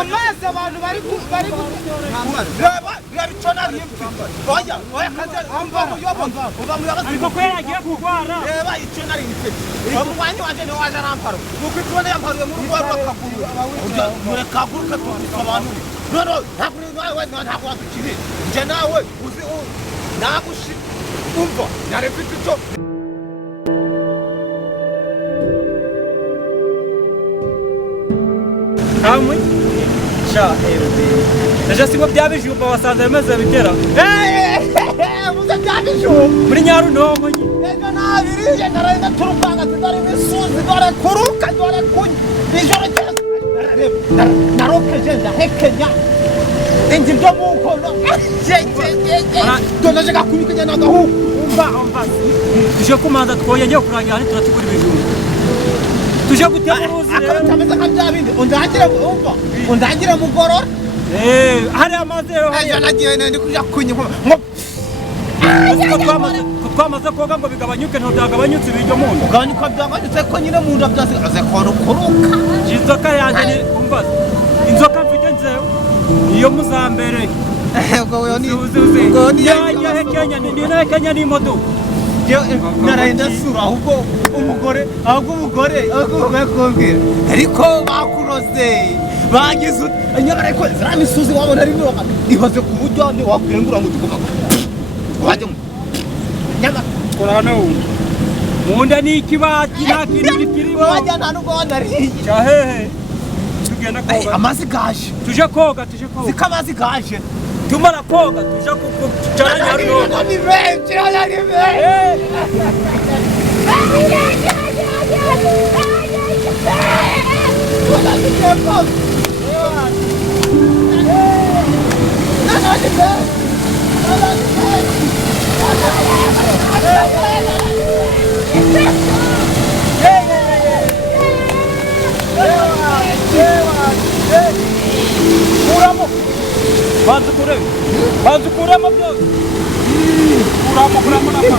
amazi abantu bari reba icona rimwe oya kaza ambaho yobonga uba muyaga ariko ko yagiye kugwara reba icona rimwe umwanyi wanje ni waje aramparo nuko icona yamparuye mu rugo rw'akaguru mureka guruka abantu no ntabwo nawe ntabwo wakikiri je nawe uzi nagushi umva narefite icyo hamwe sha ejo singo byabijumba wasanze bimeze bitera muze byabijumba muri Nyarunonko ejo nabirije narenda turupanga tudari misuzi dore kuruka dore kunya ijoro cyose narokeje ndahekenya inji byo mukono donaje gakunyuka nagahu umva tuje kumanza twoyeye kurangira turatukura ibijumba tuje gutema uruzi rero tameze kabyabindi undangira mugorora hari amazi rero ejo nagiye ndi kuja kunya twamaze koga ngo bigabanyuke ntugabanyutse ibiryo mu nda ugabanyuka byaganyutse ko nyine mu nda byasigaze kono kuruka inzoka yanjye ni umva inzoka mfite nzewe iyo muzambere ubwo wewe ni ubwo ni ya Kenya ni imodoka narenda sura ahubwo umugore kumbwira ariko bakuroze bagize nyabara ko zira misuzi wabona ari no ibaze ku buryo ndi wakwengura mu tugoma waje nyama korana munda ni ikibati nta kintu kirimo wajya nta nuko wanari cyahehe tugenda koga amazi gaje tuje koga zikamazi gaje tumara koga tuje kucara Nyarunonko ni benshi ari banzu kuramo byose kuramo napa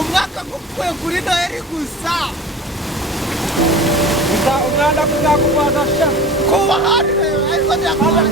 umwaka gukwiye kuri Noheli gusa umwana kuzakubaza sha kuba hari ariko ndakora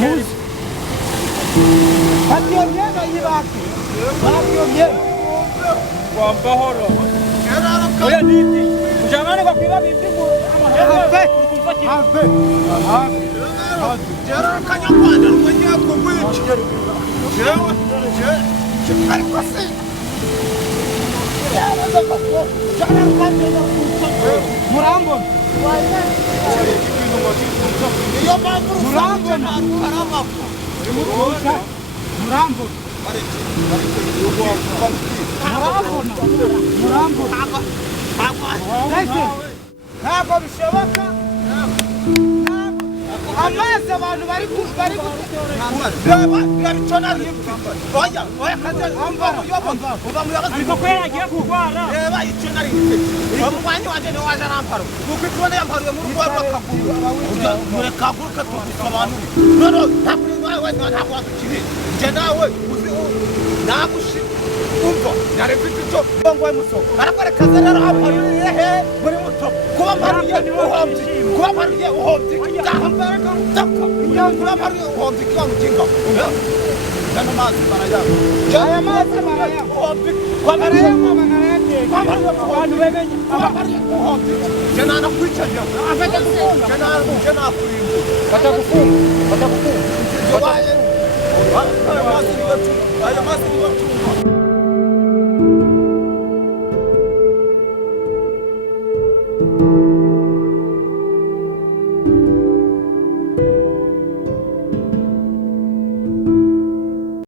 muzi batiyobye bayibaki batiyobye wambahoro oya niti ujamane kwa kwiba bintu have kumfatira have Jera kanyarwanda rwongeye kugwica jewe ariko se murambona iyo mpamvu Murambona. aramafu murambona murambona mbese ntabwo bishoboka amazi abantu bari reba icyo nari oya oya kaze uva mu ariko ko yaragiye kurwara reba icyo nari umwanya wanjye niwe waje arampara nuko tubona yamparuye mu rugo rw'akaguru mure kaguru katubisobanure none ntabwo wadukiriye njye nawe uzi nagushi umva nari mfite icyo ngo muso arakorekaza rero amparuye he muri muto kuba mparuye uhombye kuba mparuye uhombye ndahambaraga utaka kuba mparuye uhombye kiba mukinga Jana mazi barayama aya mazi barayama uhombye barayama banarayateka abantu bebenye jana nakwicaje afite gufunga jana kurimbu batagufunga Jobaye aya mazi ni batunga